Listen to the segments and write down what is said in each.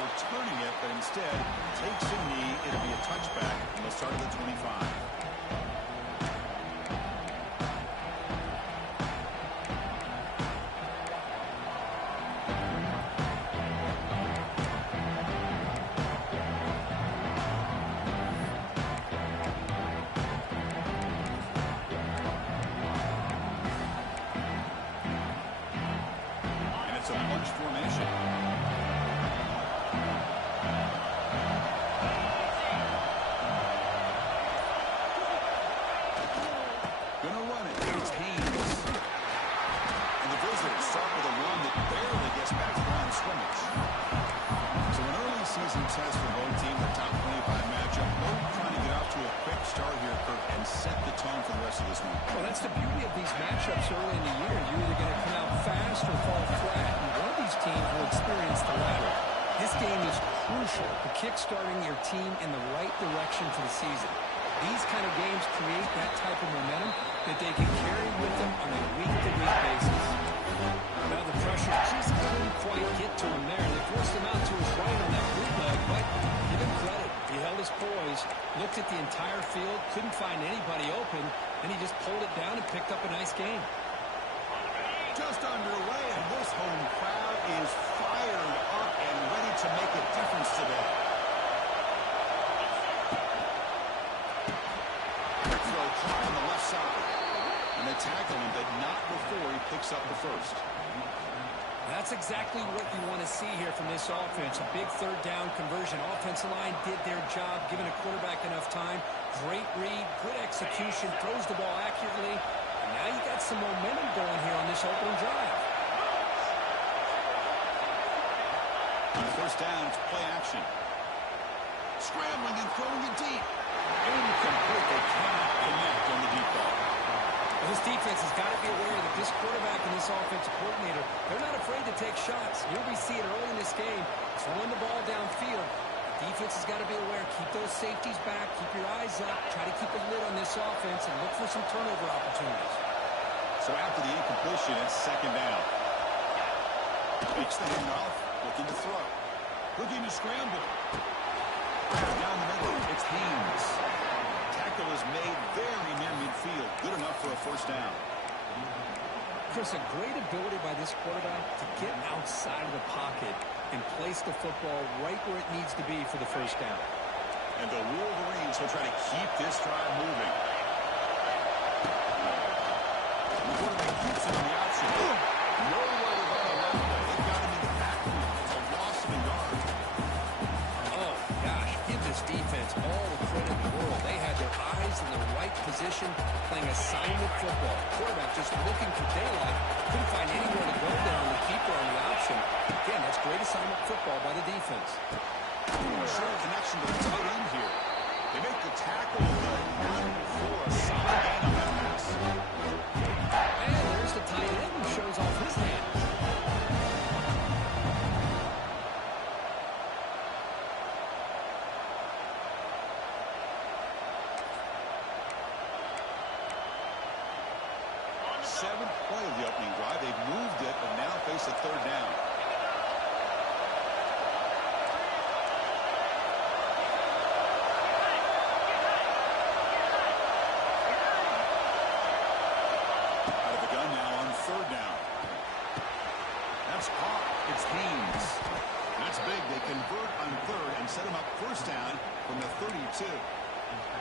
returning it, but instead takes a knee. It'll be a touchback from the start of the 25. It's a bunch formation. Gonna run it. It's Haynes. And the visitors start with a run that barely gets back to the line of scrimmage. So an early season test for both teams, the top 25 matchup. Both trying to get off to a quick start here, Kirk, and set the tone for the rest of this one. Well, that's the beauty of these matchups early in the year. You're either going to come out fast or fall flat. And one of these teams will experience the latter. This game is crucial to kick-starting your team in the right direction for the season. These kind of games create that type of momentum that they can carry with them on a week-to-week basis. Now the pressure just couldn't quite get to him there. They forced him out to his right on that bootleg, but give him credit. He held his poise, looked at the entire field, couldn't find anybody open, and he just pulled it down and picked up a nice game. Just underway, and this home crowd is fired up and ready to make a difference today. Throw caught on the left side. And they tackle him, but not before he picks up the first. That's exactly what you want to see here from this offense. A big third down conversion. Offensive line did their job, giving a quarterback enough time. Great read, good execution, throws the ball accurately. And now you got some momentum going here on this opening drive. On first down, it's play action. Scrambling and throwing it deep. Incomplete. They cannot connect on the deep ball. Well, this defense has got to be aware that this quarterback and this offensive coordinator, they're not afraid to take shots. Here we see it early in this game, throwing the ball downfield. The defense has got to be aware. Keep those safeties back. Keep your eyes up. Try to keep a lid on this offense and look for some turnover opportunities. So after the incompletion, it's second down. Makes the handoff, looking to throw. Looking to scramble. Down the middle, it's Haynes. Tackle is made very near midfield. Good enough for a first down. Chris, a great ability by this quarterback to get outside of the pocket and place the football right where it needs to be for the first down. And the Wolverines will try to keep this drive moving. The quarterback keeps it on the option. Nowhere to go on that play. They got him in the backfield. It's a loss of a yard. Oh, gosh, give this defense all the credit in the world. They had their eyes in the right position, playing assignment football. Quarterback just looking for daylight. Couldn't find anywhere to go there on the keeper on the option. Again, that's great assignment football by the defense. A short connection to the tight end here. They make the tackle, but not for a solid gain on that pass. And there's the tight end who shows off his hands. Seventh play of the opening drive. They've moved it, but now face a third down. Out of the gun now on third down. That's caught. It's Haynes. That's big. They convert on third and set him up first down from the 32.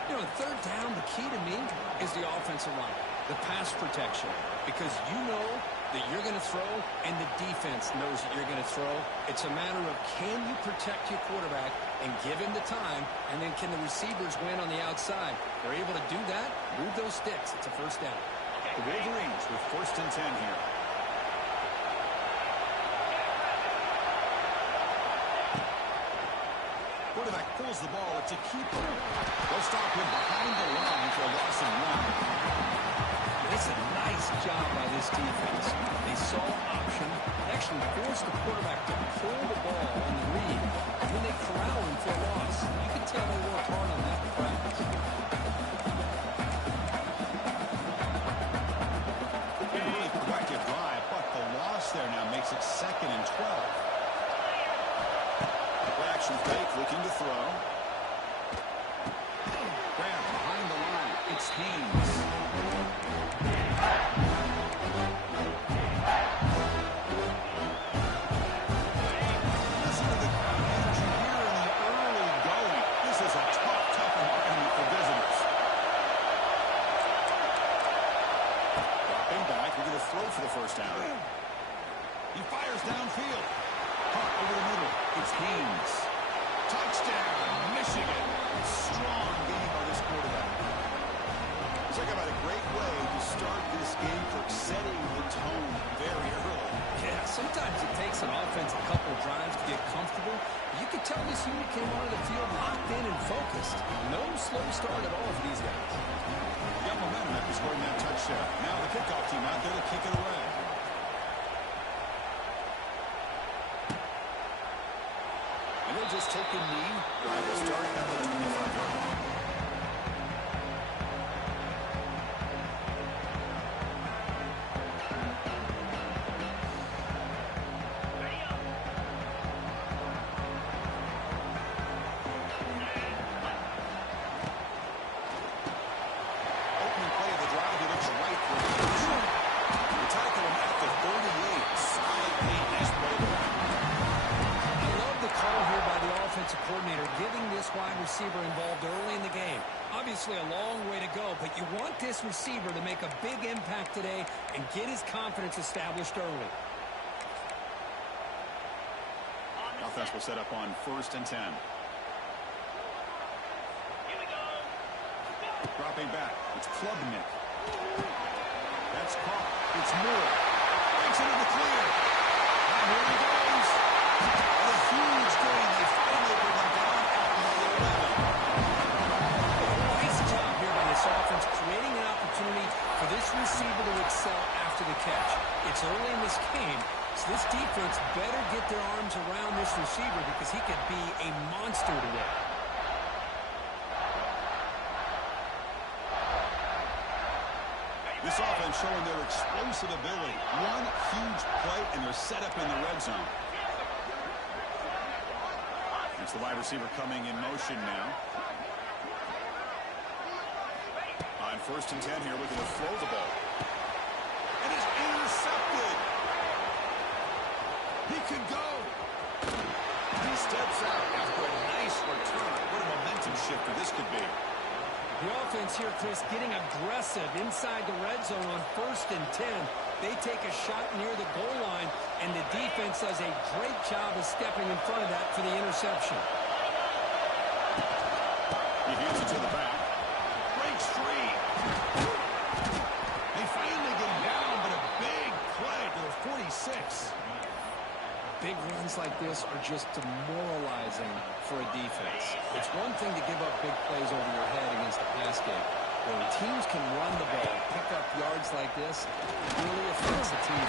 You know, third down, the key to me is the offensive line, the pass protection, because you know that you're going to throw and the defense knows that you're going to throw. It's a matter of can you protect your quarterback and give him the time, and then can the receivers win on the outside? If they're able to do that, move those sticks. It's a first down. The Wolverines with first and 10 here. Quarterback pulls the ball. It's a keeper. They'll stop him behind the line for a loss of one. It's a nice job by this defense. They saw option, actually forced the quarterback to pull the ball on the read, and then they corral him for a loss. You can tell they worked hard on that in practice. A really productive drive, but the loss there now makes it 2nd and 12. Action fake, looking to throw. Grab behind the line. It's Haynes. Listen to the crowd energy here in the early going. This is a tough environment for visitors. Dropping back, we're going to throw for the first down. He fires downfield. Caught over the middle. It's Haynes. Touchdown, Michigan. Strong game by this quarterback. Talk about a great way to start this game for setting the tone very early. Yeah, sometimes it takes an offense a couple of drives to get comfortable. You could tell this unit came onto the field locked in and focused. No slow start at all for these guys. They got momentum after scoring that touchdown. Now the kickoff team out there to kick it away. And they'll just take a knee. Drive will start at the 25-yard line. Coordinator giving this wide receiver involved early in the game. Obviously a long way to go, but you want this receiver to make a big impact today and get his confidence established early. Offense will set up on 1st and 10. Here we go. Dropping back. It's Klubnik. That's caught. It's Moore. Breaks into the clear. And here he goes. A huge gain. They finally bring him down at the 11. Nice job here by this offense, creating an opportunity for this receiver to excel after the catch. It's early in this game, so this defense better get their arms around this receiver because he could be a monster today. This offense showing their explosive ability. One huge play, and they're set up in the red zone. It's the wide receiver coming in motion now. On 1st and 10 here, looking to throw the ball. And it's intercepted. He could go. He steps out after a nice return. What a momentum shifter this could be. The offense here, Chris, getting aggressive inside the red zone on 1st and 10. They take a shot near the goal line, and the defense does a great job of stepping in front of that for the interception. He hands it to the back. Breaks free. They finally get him down, but a big play to the 46. Big runs like this are just demoralizing for a defense. It's one thing to give up big plays over your head against the pass game. When teams can run the ball, pick up yards like this, it really affects the team.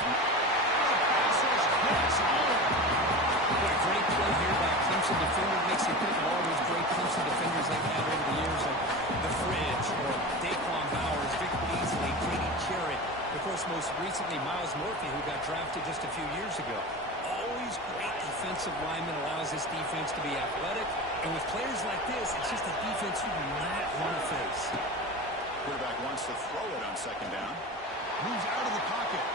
What a great play here by a Clemson defender. Makes you think of all those great Clemson defenders they've had over the years, like the Fridge, or Daquan Bowers, Vic Beasley, Grady Jarrett. Of course, most recently, Miles Murphy, who got drafted just a few years ago. Always great defensive lineman, allows this defense to be athletic. And with players like this, it's just a defense you do not want to face. Quarterback wants to throw it on 2nd down. Moves out of the pocket.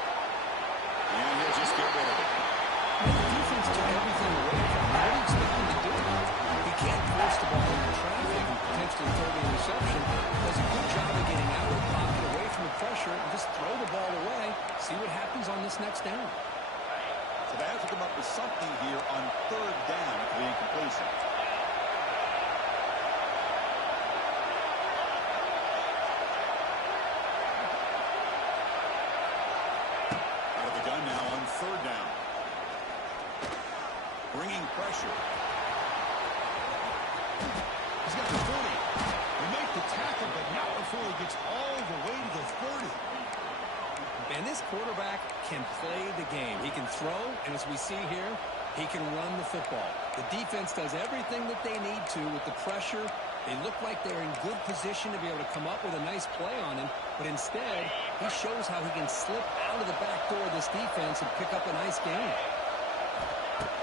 And he'll just get rid of it. Well, the defense took everything away from him. What do you expect him to do? He can't force the ball into traffic and potentially throw the interception. Does a good job of getting out of the pocket, away from the pressure, and just throw the ball away. See what happens on this next down. So they have to come up with something here on 3rd down for the incompletion. Out of the gun now on 3rd down. Bringing pressure. He's got the 40. They make the tackle, but not before he gets all the way to the 30. And this quarterback can play the game. He can throw, and as we see here, he can run the football. The defense does everything that they need to with the pressure. They look like they're in good position to be able to come up with a nice play on him, but instead, he shows how he can slip out of the back door of this defense and pick up a nice game.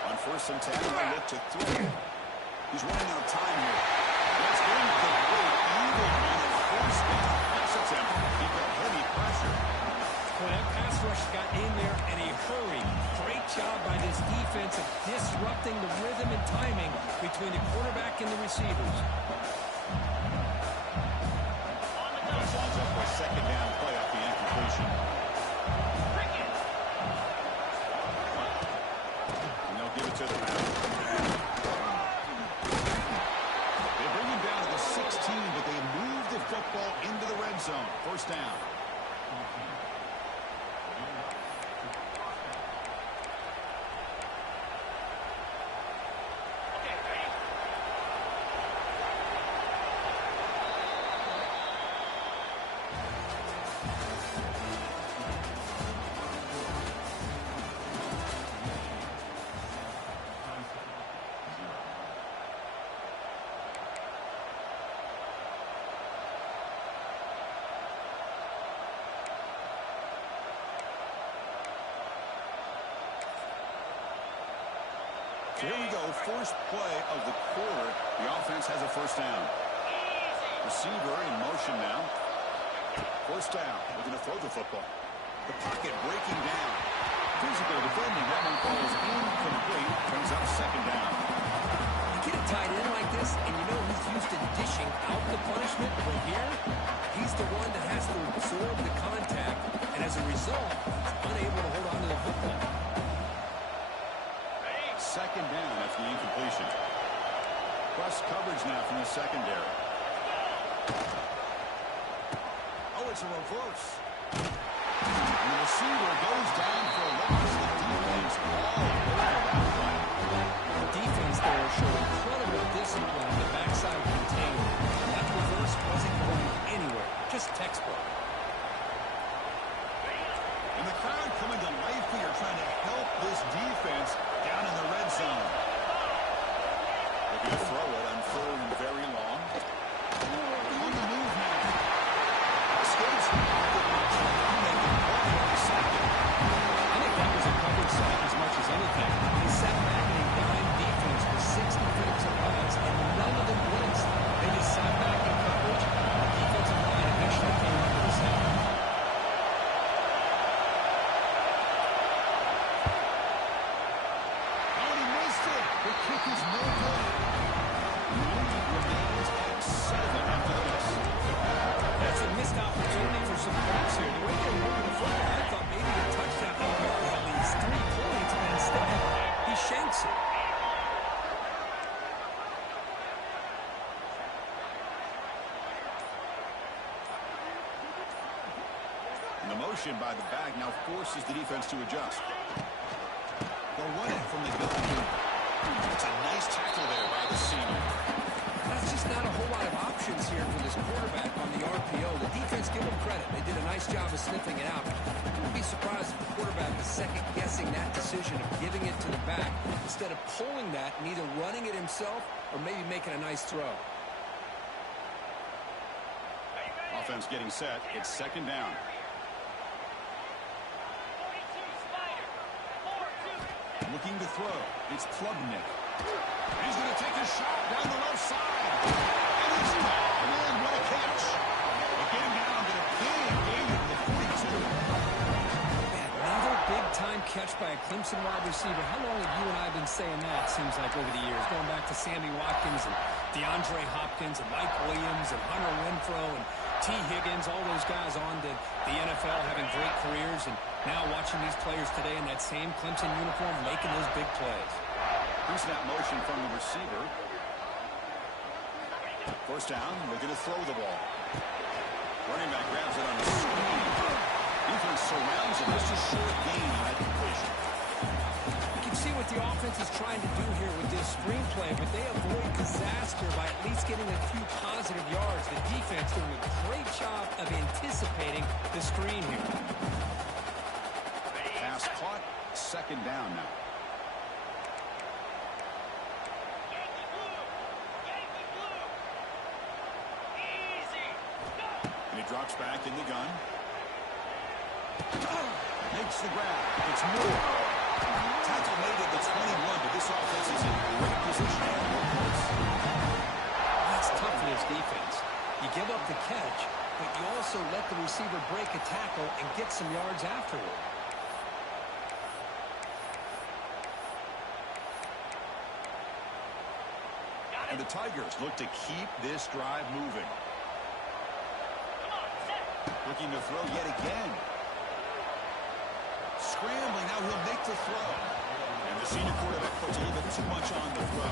On 1st and 10, they look to throw. He's running out of time here. That's incomplete, even on a first down pass attempt. He got heavy pressure. Well, that pass rush got in there in a hurry. Great job by this defense of disrupting the rhythm and timing between the quarterback and the receivers. That lines up for a second down play off the incompletion. And they'll give it to the back. They bring him down to the 16, but they move the football into the red zone. First down. So here we go, first play of the quarter. The offense has a first down. Receiver in motion now. First down, looking to throw the football. The pocket breaking down. Physical defending, that one falls incomplete. Brings up second down. You get a tight end like this, and you know he's used to dishing out the punishment. But here, he's the one that has to absorb the contact, and as a result, he's unable to hold on to the football. Second down after the incompletion. Plus coverage now from the secondary. Oh, it's a reverse. And the receiver goes down for a loss. The defense all over that play. The defense there showed incredible discipline on the backside container. That reverse wasn't going anywhere. Just textbook. And the crowd coming to life here, trying to help this defense down in the red zone. They're going to throw it on third and very long. On the move now. Escapes. I think that was a coverage sack as much as anything. He sat back and he dined defense for 6 defensive backs, and none of them blitzed. They just sat back in coverage. The defensive line eventually came up with a sack. The kick is no good. The lead remains at 7 after the miss. That's a missed opportunity for some points here. The way they're moving the football, I thought maybe a touchdown would be at least 3 points, but instead, he shanks it. And the motion by the back now forces the defense to adjust. They'll run it from the gun. It's a nice tackle there by the senior. That's just not a whole lot of options here for this quarterback on the RPO. The defense, give them credit. They did a nice job of sniffing it out. I wouldn't be surprised if the quarterback is second-guessing that decision of giving it to the back instead of pulling that and either running it himself or maybe making a nice throw. Offense getting set. It's second down. Looking to throw. It's Klubnik. He's going to take a shot down the left side. And he's caught. Man, what a catch. They get him down to the big gain of the 42. Another big-time catch by a Clemson wide receiver. How long have you and I been saying that, seems like, over the years? Going back to Sammy Watkins and DeAndre Hopkins and Mike Williams and Hunter Renfrow and T. Higgins, all those guys on to the NFL having great careers, and now watching these players today in that same Clemson uniform making those big plays. Pre-snap motion from the receiver. First down, looking to throw the ball. Running back grabs it on the screen. Defense surrounds him. Just a short gain on that completion. You can see what the offense is trying to do here with this screenplay, but they avoid disaster by at least getting a few positive yards. The defense doing a great job of anticipating the screen here. Pass caught. Second down now. And he drops back in the gun. Makes the grab. It's Moore. Tackle made at the 21, but this offense is in great position to have more points. That's tough for this defense. You give up the catch, but you also let the receiver break a tackle and get some yards afterward. And the Tigers look to keep this drive moving. Looking to throw yet again. Scrambling, now he'll make the throw. And the senior quarterback puts even too much on the throw.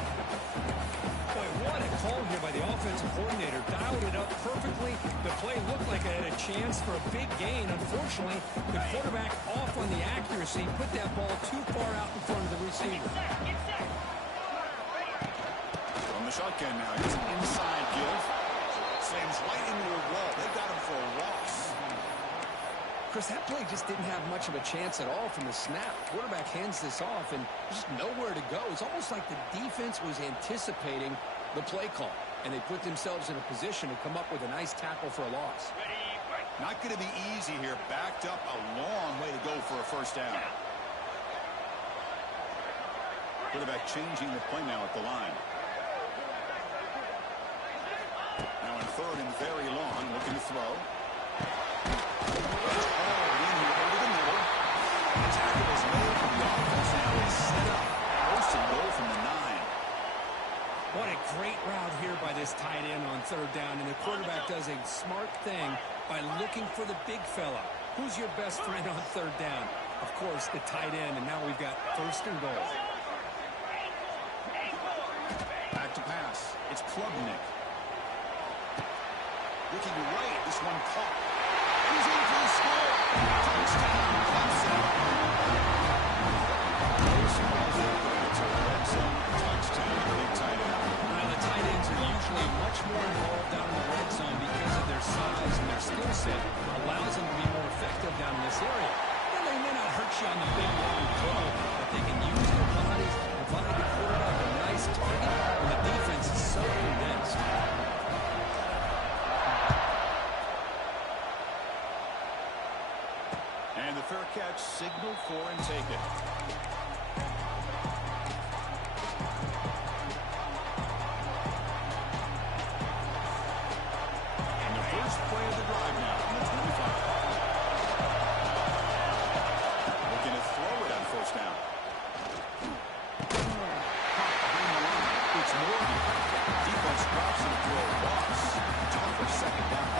Boy, what a call here by the offensive coordinator. Dialed it up perfectly. The play looked like it had a chance for a big gain. Unfortunately, the quarterback off on the accuracy, put that ball too far out in front of the receiver. From the shotgun now, here's an inside give. Slams right into a wall. They got him for a loss. Chris, that play just didn't have much of a chance at all from the snap. Quarterback hands this off, and there's just nowhere to go. It's almost like the defense was anticipating the play call, and they put themselves in a position to come up with a nice tackle for a loss. Not going to be easy here. Backed up a long way to go for a first down. Quarterback changing the play now at the line. Now in third and very long, looking to throw. Tackle is made from the offense now. It's set up. First and goal from the 9. What a great route here by this tight end on third down, and the quarterback does a smart thing by looking for the big fella. Who's your best friend on third down? Of course, the tight end, and now we've got first and goal. Back to pass. It's Klubnik. Looking right. This one caught. He's in for the score. Touchdown, Clemson. It's a red zone touchdown. Big tight end. Well, the tight ends are usually much more involved down in the red zone because of their size and their skill set allows them to be more effective down in this area. And they may not hurt you on the big long throw, but they can use their bodies and provide the quarterback a nice target when the defense is so condensed. And the fair catch, signal for and take it. And the first play of the drive now from the 25. Looking to throw it on first down. It's Morgan. Defense drops him for a loss. Tougher second down.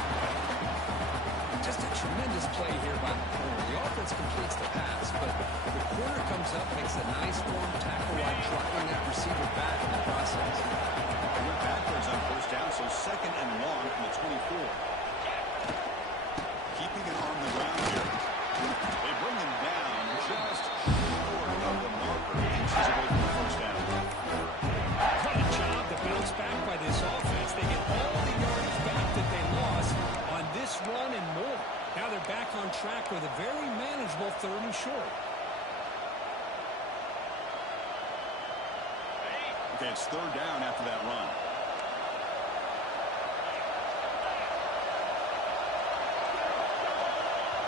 Just a tremendous play here by the corner. The offense completes the pass, but the corner comes up, makes a nice form tackle while dropping that receiver back in the process. They went backwards on first down, so second and long from the 24. Keeping it on the ground here. They bring him down just short of the marker, inches away from the first down. What a job to bounce back by this offense. They get all the yards back that they lost on this run and more. Now they're back on track with a very manageable third and short. Okay, it's third down after that run.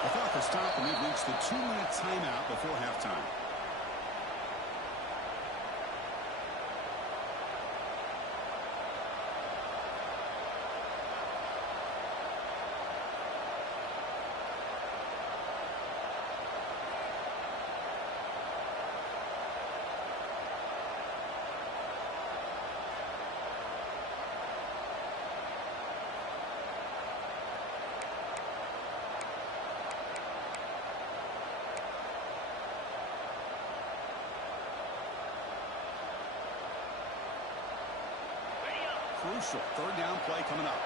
The clock has stopped, and we've reached the 2-minute timeout before halftime. Crucial third down play coming up.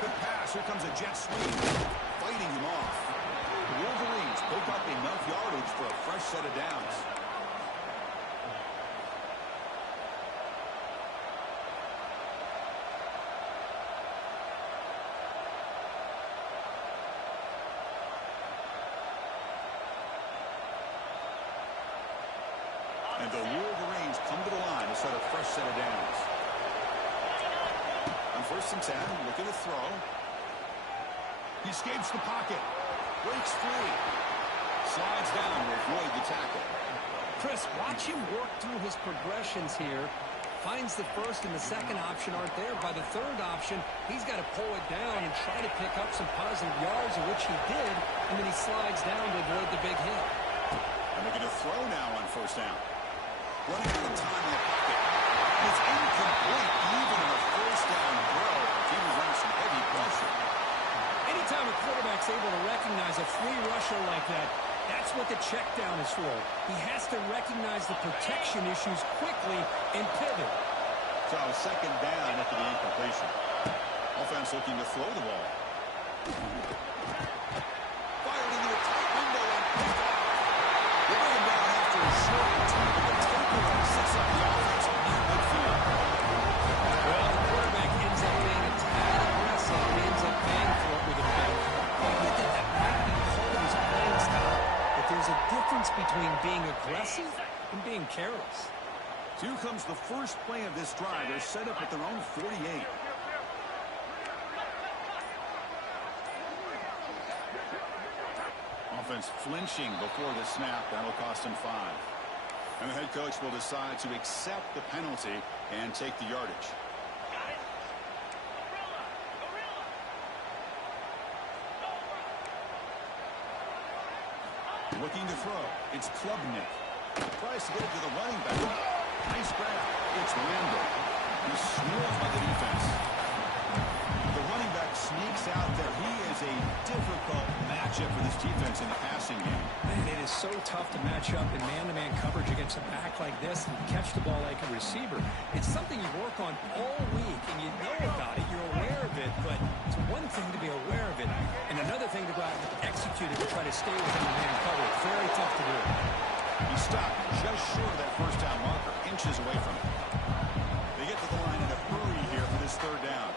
Good pass. Here comes a jet sweep. Fighting him off. The Wolverines pick up enough yardage for a fresh set of downs. And the Wolverines come to the line to set a fresh set of downs. On 1st and 10, looking to throw. He escapes the pocket. Breaks free. Slides down to avoid the tackle. Chris, watch him work through his progressions here. Finds the first and the second option aren't there. By the third option, he's got to pull it down and try to pick up some positive yards, of which he did, and then he slides down to avoid the big hit. And they're going to throw now on 1st down. Running out of time in the pocket. It's incomplete, even on a 1st down throw. He was under some heavy pressure. Anytime a quarterback's able to recognize a free rusher like that, that's what the check down is for. He has to recognize the protection issues quickly and pivot. So 2nd down after the incompletion. Offense looking to throw the ball. Fired into a tight window and picked off. They bring him down after a short return, but the takeaway sets up the offense on near midfield. Well, the quarterback ends up being a tad aggressive. He ends up paying for it with a pick. I get that might be part of his playing style. There's a difference between being aggressive and being careless. So here comes the first play of this drive. They're set up at their own 48. Offense flinching before the snap. That'll cost him 5. And the head coach will decide to accept the penalty and take the yardage. Looking to throw. It's Klubnik. Tries to get it to the running back. Nice grab. It's Randall. He's swarmed by the defense. The running back sneaks out there. He is a difficult matchup for this defense in the passing game. Man, it is so tough to match up in man-to-man coverage against a back like this and catch the ball like a receiver. It's something you work on all week, and you know about it. You're aware of it, but it's one thing to be aware of it, and another thing to go out and execute it to try to stay within the man coverage. Very tough to do. He stopped just short of that 1st down marker, inches away from it. They get to the line in a hurry here for this 3rd down.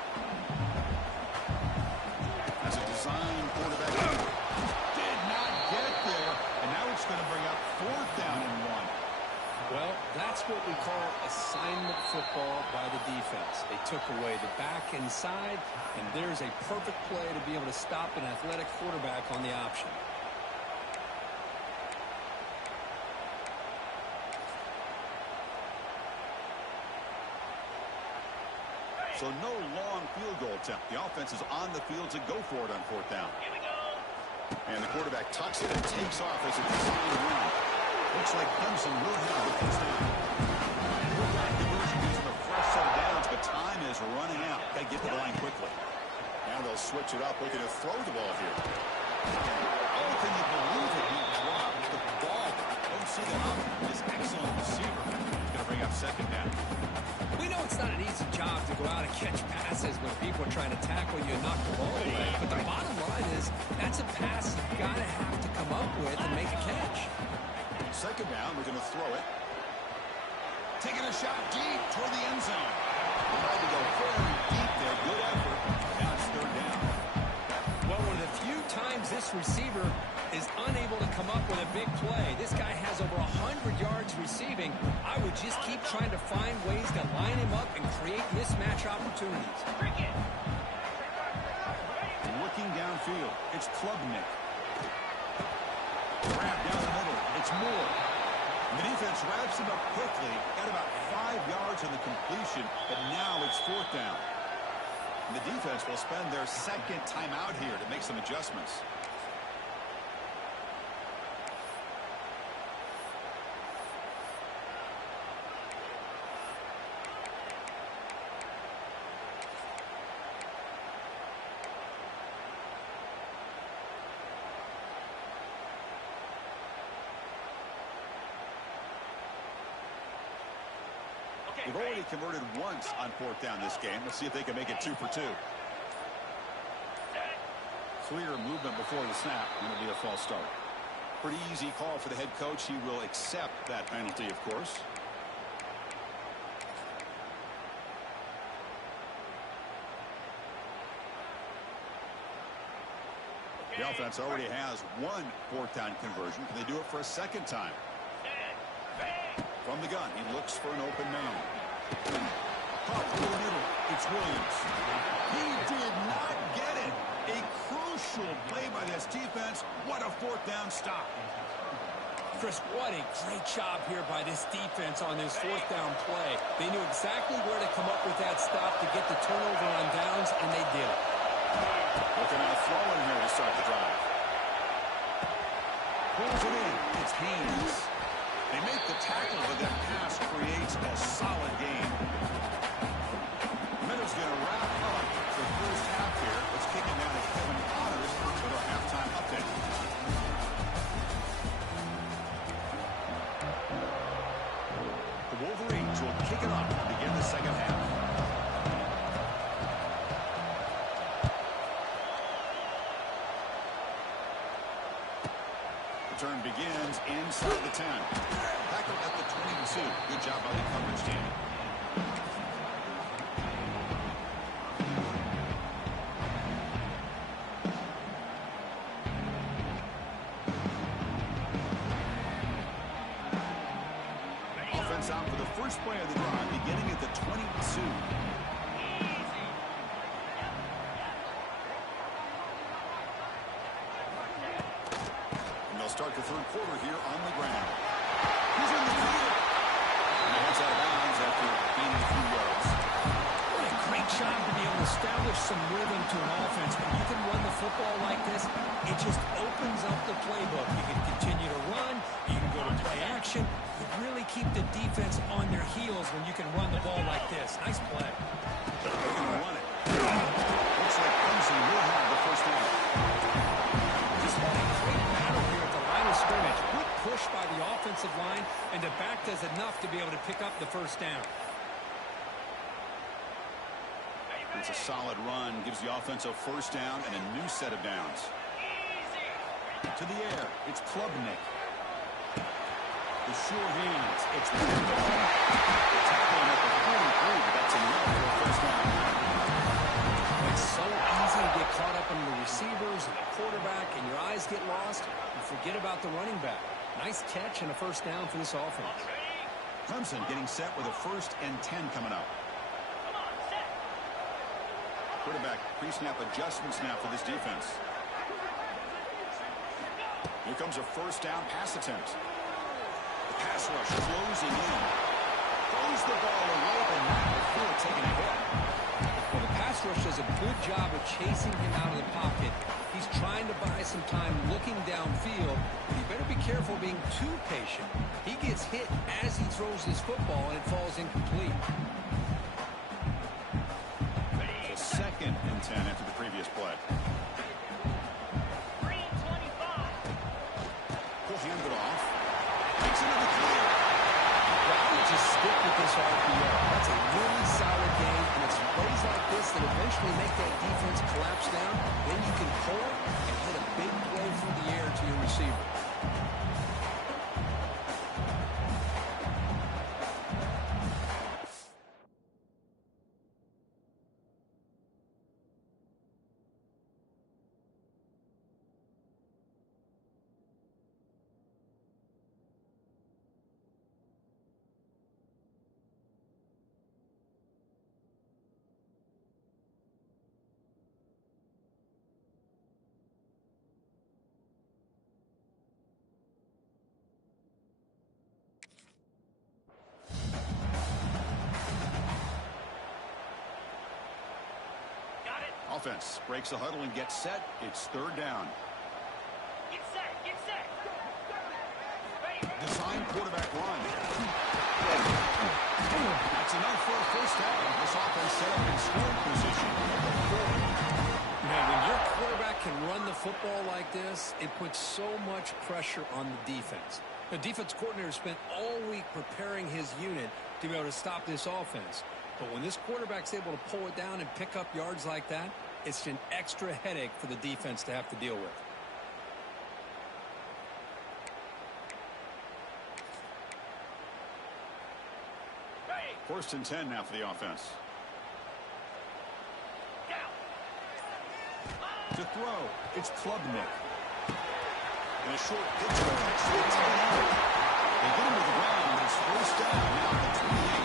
As a design quarterback did not get there, and now it's going to bring up 4th down and 1. Well, that's what we call assignment football by the defense. They took away the back inside, and there's a perfect play to be able to stop an athletic quarterback on the option. So no long field goal attempt. The offense is on the field to go for it on 4th down. Here we go. And the quarterback tucks it and takes off as a design run. Looks like Clemson will have it this time. Quarterback conversion gives them a fresh set of downs, but time is running out. Got to get to the line quickly. Now they'll switch it up, looking to throw the ball here. Oh, can you believe it? He dropped the ball. Don't see that off this excellent receiver. He's going to bring up 2nd down. We know it's not an easy job to go out and catch passes when people are trying to tackle you and knock the ball away. But the bottom line is that's a pass you've got to have to come up with and make a catch. 2nd down, we're going to throw it. Taking a shot deep toward the end zone. Tried to go very deep there. Good effort. Now it's 3rd down. Well, one of the few times this receiver is unable to come up with a big play. This guy has over 100 yards receiving. I would just keep trying to find ways to line him up and create mismatch opportunities. Looking downfield, it's Klubnik. Grab down the middle, it's Moore. The defense wraps him up quickly. Got about 5 yards on the completion, but now it's 4th down. And the defense will spend their 2nd timeout here to make some adjustments. They've already converted once on 4th down this game. Let's see if they can make it 2 for 2. Clear movement before the snap, and it'll be a false start. Pretty easy call for the head coach. He will accept that penalty, of course. The offense already has one 4th down conversion. Can they do it for a 2nd time? From the gun, he looks for an open man. Caught through the middle. It's Williams. He did not get it. A crucial play by this defense. What a fourth down stop. Chris, what a great job here by this defense on this fourth down play. They knew exactly where to come up with that stop to get the turnover on downs, and they did it. Looking at throwing here to start the drive. Pulls it in. It's Haynes. They make the tackle, but that pass creates a solid gain. Minnows going to wrap up the first half here. Let's kick it down to Kevin Connors with our halftime update. The Wolverines will kick it off to begin the second half. Turn begins inside the 10. Tackle at the 22. Good job by the coverage team. Offense out for the first play of the drive, beginning at the 22. Start the third quarter here on the ground. He's in the field. And he heads out of bounds after gaining a few yards. What a great job to be able to establish some rhythm to an offense. When you can run the football like this, it just opens up the playbook. You can continue to run. You can go to play action. You really keep the defense on their heels when you can run the ball like this. Nice play. They're going to run it. Looks like Clemson will have the first down. Just had a great battle here at the line of scrimmage. Good push by the offensive line, and the back does enough to be able to pick up the first down. It's a solid run. Gives the offense a first down and a new set of downs. To the air. It's Klubnik. The sure hands. It's the tackle at the 43, but that's enough for a first down. It's so easy to get caught up in the receivers and the quarterback, and your eyes get lost. You forget about the running back. Nice catch and a first down for this offense. Clemson getting set with a 1st and 10 coming up. Quarterback pre-snap adjustment snap for this defense. Here comes a first down pass attempt. The pass rush closing in. Throws the ball away, but not before taking a hit. Well, the pass rush does a good job of chasing him out of the pocket. He's trying to buy some time looking downfield, but you better be careful being too patient. He gets hit as he throws his football, and it falls incomplete. So 2nd and 10 after the previous play. He'll hand it off. Takes it to the clear. I would just stick with this RPO. That's a really solid game, and it's plays like this that eventually make that defense collapse down. Then you can pull it and hit a big play through the air to your receiver. Offense breaks the huddle and gets set. It's 3rd down. Get set, get set. Design quarterback run. That's enough for a first down. This offense set up in scoring position. Now, when your quarterback can run the football like this, it puts so much pressure on the defense. The defense coordinator spent all week preparing his unit to be able to stop this offense. But when this quarterback's able to pull it down and pick up yards like that, it's an extra headache for the defense to have to deal with. Hey. 1st and 10 now for the offense. To throw, it's Klubnik. And a short pitch to catch the tight end. They get him to the ground. It's first down now at the 28.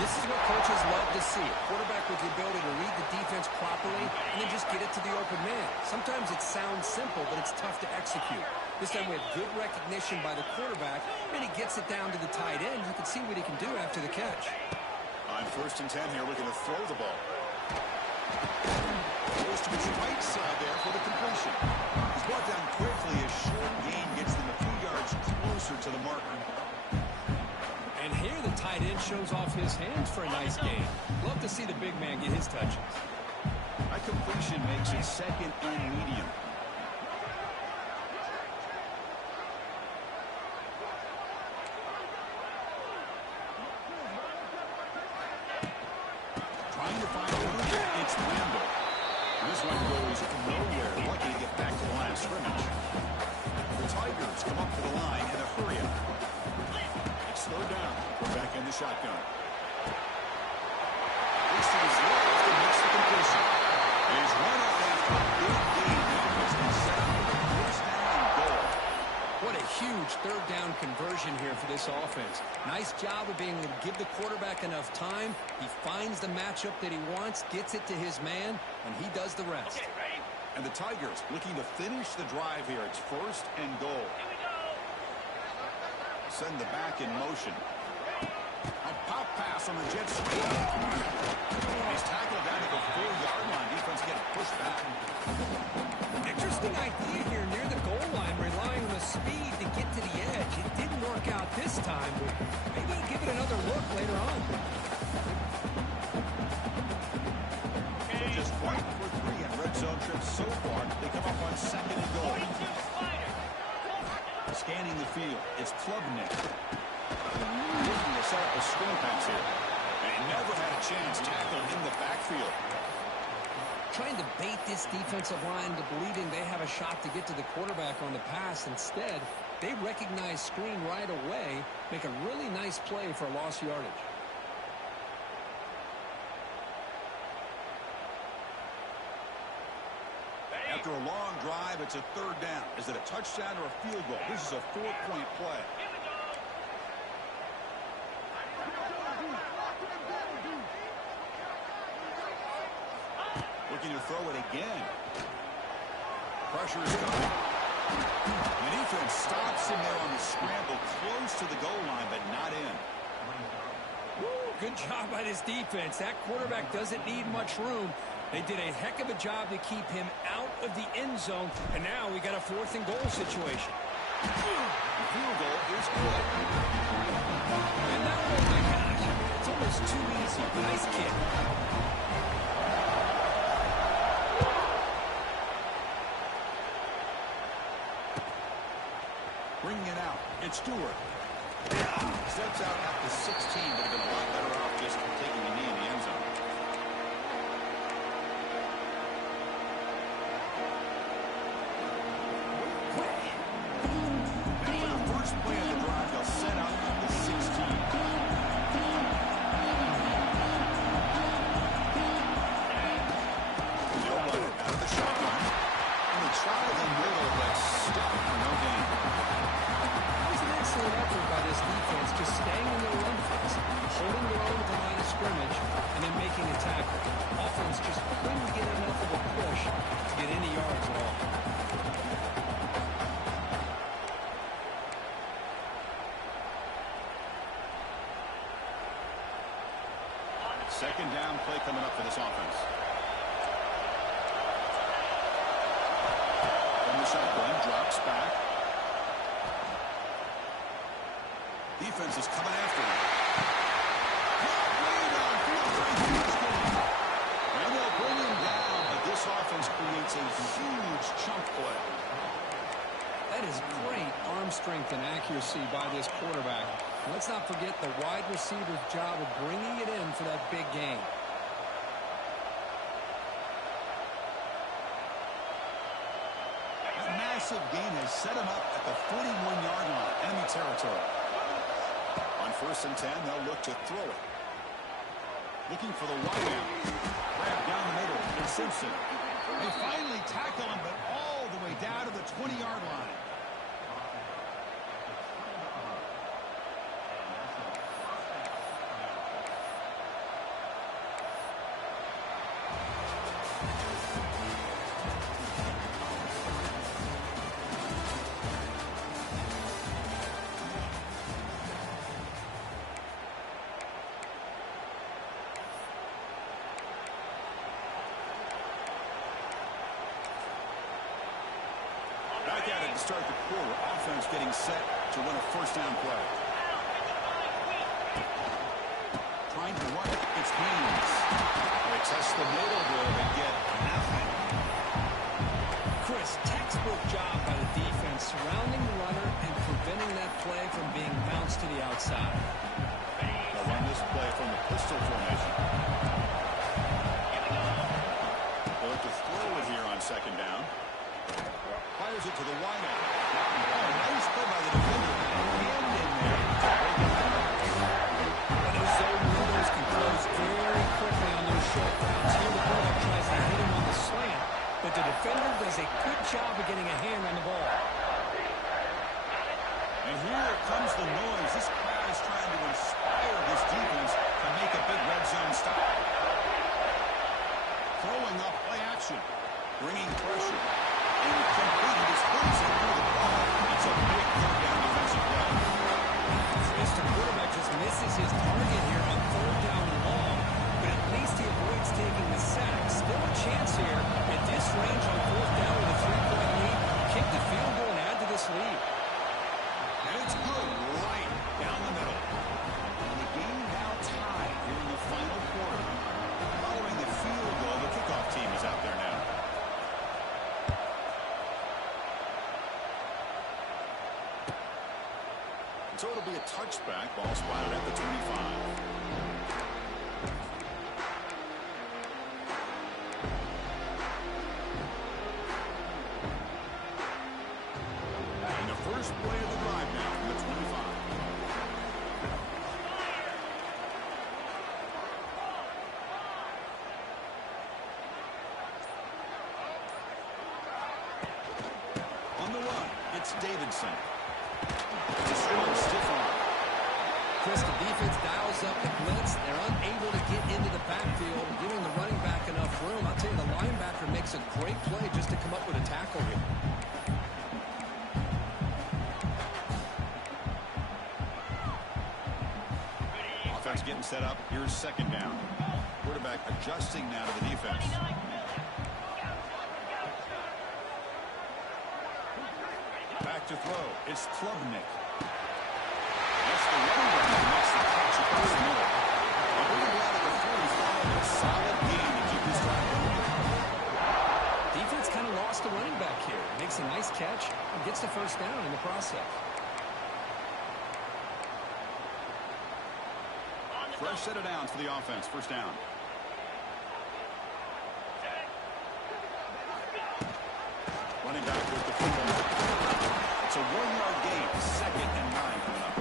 This is what coaches love to see it. Quarterback with the ability to read the defense properly and then just get it to the open man. Sometimes it sounds simple, but it's tough to execute. This time we have good recognition by the quarterback, and he gets it down to the tight end. You can see what he can do after the catch. On 1st and 10 here, looking to throw the ball. Goes to his right side there for the completion. He's brought down quickly. A short gain gets them a few yards closer to the marker. And here the tight end shows off his hands for a nice gain. Love to see the big man get his touches. That completion makes it 2nd and medium. Trying to find room. It's Randall. This one goes nowhere. Lucky to get back to the line of scrimmage. The Tigers come up to the line in a hurry up. It's third down. We're back in the shotgun. This is left and makes the completion. He's run up after a big gain. Has been set up for the first down and goal. What a huge third down conversion here for this offense. Nice job of being able to give the quarterback enough time. He finds the matchup that he wants, gets it to his man, and he does the rest. Okay, ready? And the Tigers looking to finish the drive here. It's 1st and goal. Here we go. Send the back in motion. A pop pass on the jet sweep. He's tackled down at the 4-yard line. Defense getting pushed back. Interesting idea here near the goal line, relying on the speed to get to the edge. It didn't work out this time, but maybe give it another look later on. So just 1 for 3 in red zone trips so far. They come up on 2nd and goal. 42 slider. Scanning the field. It's Klubnik. Looking to set up a screen pass here. And he never had a chance tackled in the backfield. Trying to bait this defensive line into believing they have a shot to get to the quarterback on the pass. Instead, they recognize screen right away, make a really nice play for lost yardage. After a long drive, it's a 3rd down. Is it a touchdown or a field goal? This is a 4-point play. Here we go. Looking to throw it again. Pressure is coming. The defense stops him there on the scramble, close to the goal line, but not in. Woo, good job by this defense. That quarterback doesn't need much room. They did a heck of a job to keep him out of the end zone, and now we got a 4th and goal situation. The field goal is good. And now, oh my gosh, it's almost too easy. Nice kick. Bringing it out. It's Stewart. Steps out at the 16, but have been a lot better off just taking a knee in the end zone. After the first play of the drive, they'll set out at the 16. They'll run it out of the shotgun. And they try the middle, but stuck for no gain. That was an excellent effort by this defense, just staying in their run fix, holding their own at the line of scrimmage, and then making a tackle. Offense just couldn't get enough of a push to get any yards at all. Second down play coming up for this offense. From the shotgun, drops back. Defense is coming after him. Way downfield. And they'll bring him down, but this offense creates a huge chunk play. That is great arm strength and accuracy by this quarterback. Let's not forget the wide receiver's job of bringing it in for that big gain. That massive gain has set him up at the 41-yard line, enemy territory. On 1st and 10, they'll look to throw it. Looking for the wideout. Grab down the middle, and Simpson. They finally tackle him, but all the way down to the 20-yard line. back at it to start the quarter. Offense getting set to run a first down play. Trying to run it. It's Haynes. They test the middle there and get nothing. Chris, textbook job by the defense surrounding the runner and preventing that play from being bounced to the outside. They'll run this play from the pistol formation. They'll look to throw it here on second down. Fires it to the wideout. Oh, nice play by the defender. Hand in there. Those zone windows can close very quickly on those short routes. Here the quarterback tries to hit him on the slant, but the defender does a good job of getting a hand on the ball. And here comes the noise. This crowd is trying to inspire this defense to make a big red zone stop. Throwing up play action. Bringing pressure. Incomplete. It is Clemson through the ball. It's a big third down defensive play. Mr. Quarterback just misses his target here on third down and long, but at least he avoids taking the sack. Still a chance here at this range on fourth down with a 3-point lead. Kick the field goal and add to this lead. And it's good right down the middle. And the game now tied here in the final quarter. Following the field goal, the kickoff team is out there now. So it'll be a touchback. Ball spotted at the 25. And the first play of the drive now from the 25. On the run, it's Davidson. It's a strong stiff arm. Chris, the defense dials up the blitz. They're unable to get into the backfield, giving the running back enough room. I'll tell you, the linebacker makes a great play just to come up with a tackle here. Offense getting set up. Here's second down. Quarterback adjusting now to the defense. Back to throw. It's Klubnik. That's the running back who makes the catch across the middle. A big out of the 45. A solid gain to keep this drive going. Defense kind of lost the running back here. Makes a nice catch and gets the first down in the process. Fresh set of downs for the offense. First down. Running back with the football. It's a 1-yard gain. Second and 9 coming up.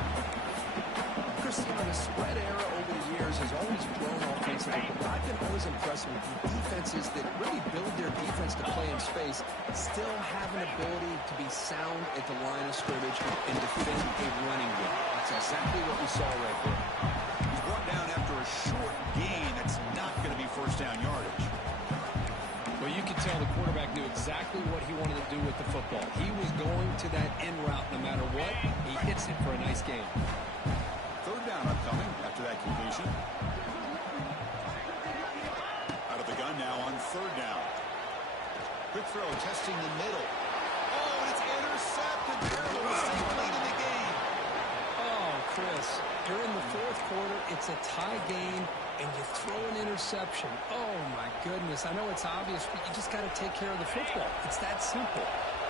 Chris, the spread era over the years has always grown offensively, but I've been always impressed with the defenses that really build their defense to play in space, still have an ability to be sound at the line of scrimmage and defend a running game. That's exactly what we saw right there. He's brought down after a short gain. That's not going to be first down yardage. Well, you can tell the quarterback knew exactly what he wanted to do with the football. He was going to that in route no matter what. He hits it for a nice gain. Third down upcoming after that completion. Out of the gun now on third down. Quick throw testing the middle. Oh, and it's intercepted. Terrible mistake late in the game. Oh, Chris, you're in the fourth quarter. It's a tie game, and you throw an interception. Oh, my goodness. I know it's obvious, but you just got to take care of the football. It's that simple.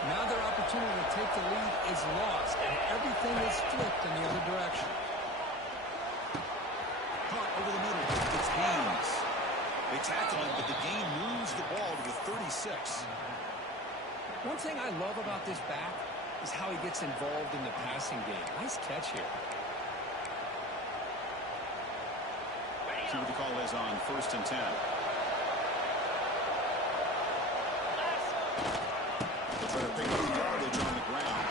Now their opportunity to take the lead is lost, and everything is flipped in the other direction. Caught over the middle. It's Haynes. They tackle him, but the game moves the ball to the 36. One thing I love about this back is how he gets involved in the passing game. Nice catch here. See what the call is on 1st and 10. They'll try to pick up the yardage on the ground.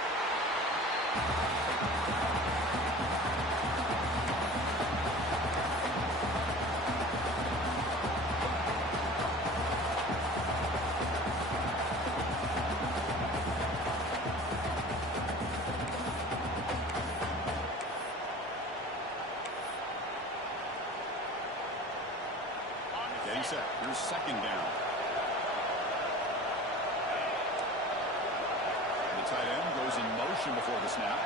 Getting set. Here's second down. The tight end goes in motion before the snap.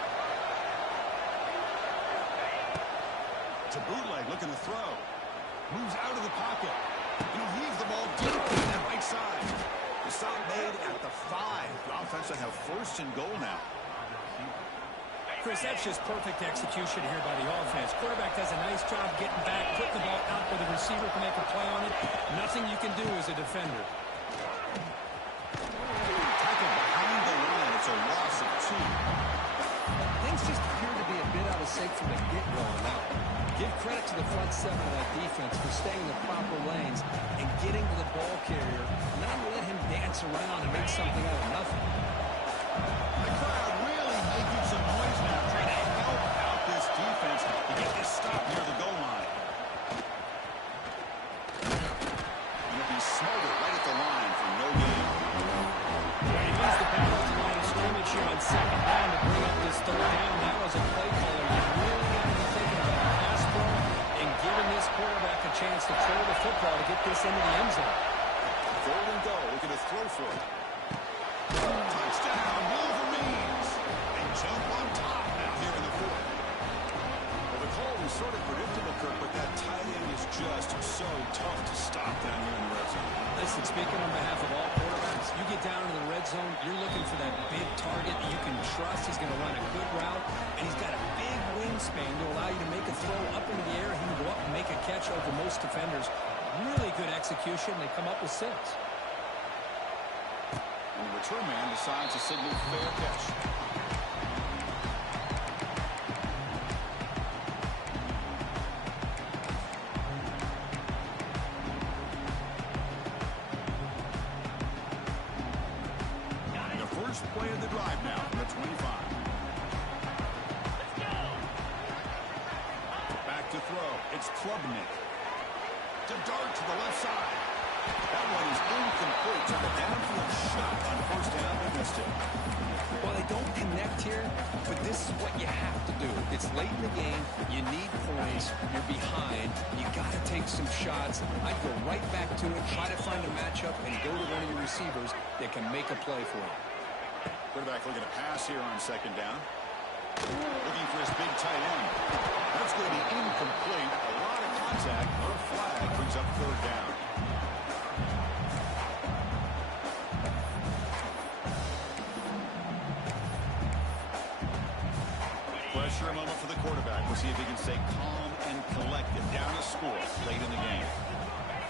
To bootleg, looking to throw. Moves out of the pocket. And he'll heave the ball deep to that right side. The stop made at the 5. The offense will have first and goal now. Chris, that's just perfect execution here by the offense. Quarterback does a nice job getting back, putting the ball out where the receiver can make a play on it. Nothing you can do as a defender. Tackled behind the line. It's a loss of 2. Things just appear to be a bit out of sync from the get-go now. Give credit to the front 7 of that defense for staying in the proper lanes and getting to the ball carrier, not let him dance around and make something out of nothing. The crowd really making some noise now, trying to help out this defense to get this stop near the goal line. And it'll be smothered right at the line for no gain. He leads the battle to line of scrimmage here on 2nd down to bring up this 3rd down. Now as a play caller, you really got to be thinking about the pass pro and giving this quarterback a chance to throw the football to get this into the end zone. 3rd and goal, looking to throw for it. Touchdown, Wolverines! They jump on top now here in the 4th. Well, the call was sort of predictable, Kirk, but that tight end is just so tough to stop down here in the red zone. Listen, speaking on behalf of all quarterbacks, you get down to the red zone, you're looking for that big target that you can trust. He's going to run a good route, and he's got a big wingspan to allow you to make a throw up into the air. He can go up and make a catch over most defenders. Really good execution. They come up with 6. And the return man decides to signal fair catch. And the first play of the drive now from the 25. Let's go. Back to throw. It's Klubnik. To dart to the left side. That one is incomplete. Took a downfield shot on 1st down. They missed it. Well, they don't connect here, but this is what you have to do. It's late in the game. You need points. You're behind. You got to take some shots. I'd go right back to it, try to find a matchup, and go to one of your receivers that can make a play for him. Quarterback looking to pass here on 2nd down. Looking for his big tight end. That's going to be incomplete. A lot of contact. No flag brings up 3rd down. Pressure a moment for the quarterback. We'll see if he can stay calm and collected. Down a score late in the game.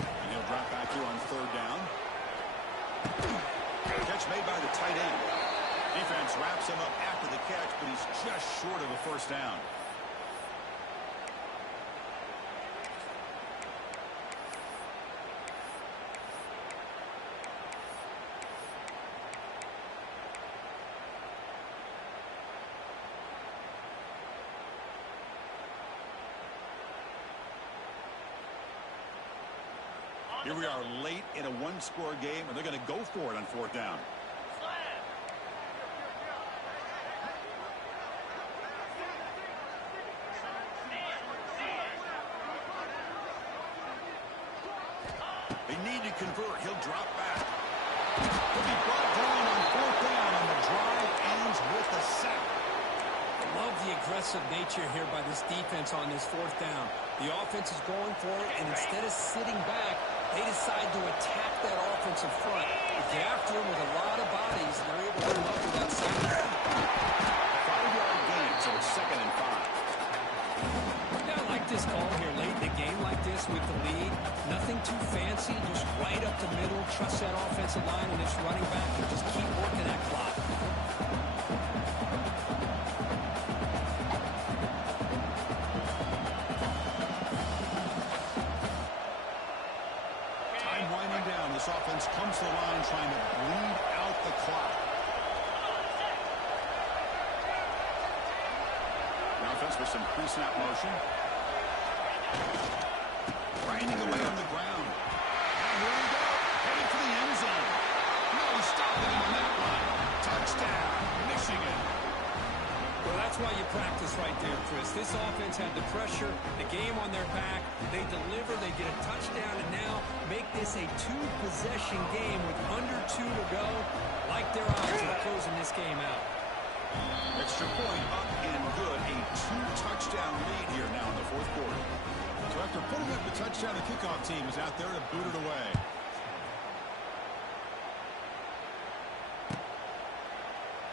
And he'll drop back here on 3rd down. Catch made by the tight end. Defense wraps him up after the catch, but he's just short of a 1st down. Here we are late in a 1-score game, and they're going to go for it on 4th down. They need to convert. He'll drop back. He'll be brought down on 4th down, and the drive ends with a sack. Love the aggressive nature here by this defense on this 4th down. The offense is going for it, and instead of sitting back, they decide to attack that offensive front. Get after him with a lot of bodies, and they're able to come up with that sack. 5-yard gain, so it's 2nd and 5. Yeah, I like this call here late in a game like this with the lead. Nothing too fancy, just right up the middle. Trust that offensive line and this running back and just keep working that clock. Time winding down. This offense comes to the line trying to bleed out the clock. The offense with some pre-snap motion. Grinding away on the ground. And here we go. Heading for the end zone. No stopping him on that one. Touchdown, Michigan. Well, that's That's why you practice right there, Chris. This offense had the pressure, the game on their back. They deliver, they get a touchdown, and now make this a two-possession game with under 2 to go. Like their odds of closing this game out. Extra point up and good. A 2-touchdown lead here now in the fourth quarter. So after putting up the touchdown, the kickoff team is out there to boot it away.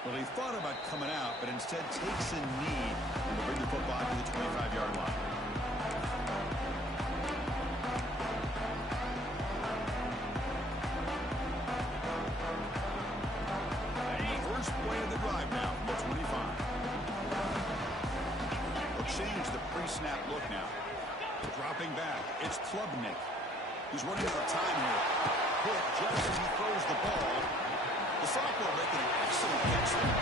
Well, he thought about coming out, but instead takes a knee and will bring the football to the 25-yard line. The first play of the drive now from the 25. They'll change the pre-snap look now. Dropping back, it's Klubnik. He's running out of time here. Hit just as he throws the ball. The sophomore making an excellent catch there.